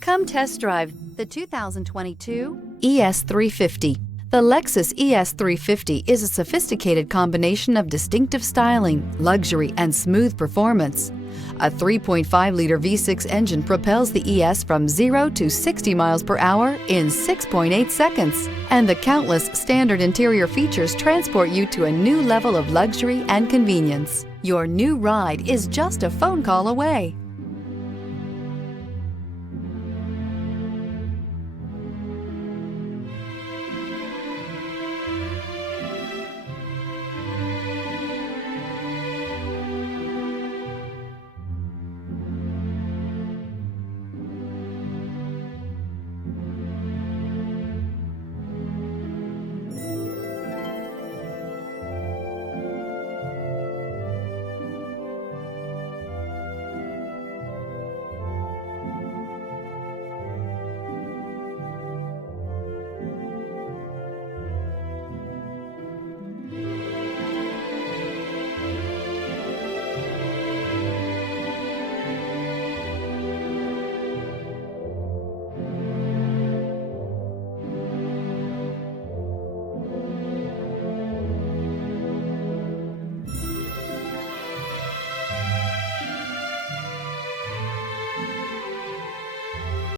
Come test drive the 2022 ES350. The Lexus ES350 is a sophisticated combination of distinctive styling, luxury, and smooth performance. A 3.5-liter V6 engine propels the ES from 0 to 60 miles per hour in 6.8 seconds, and the countless standard interior features transport you to a new level of luxury and convenience. Your new ride is just a phone call away.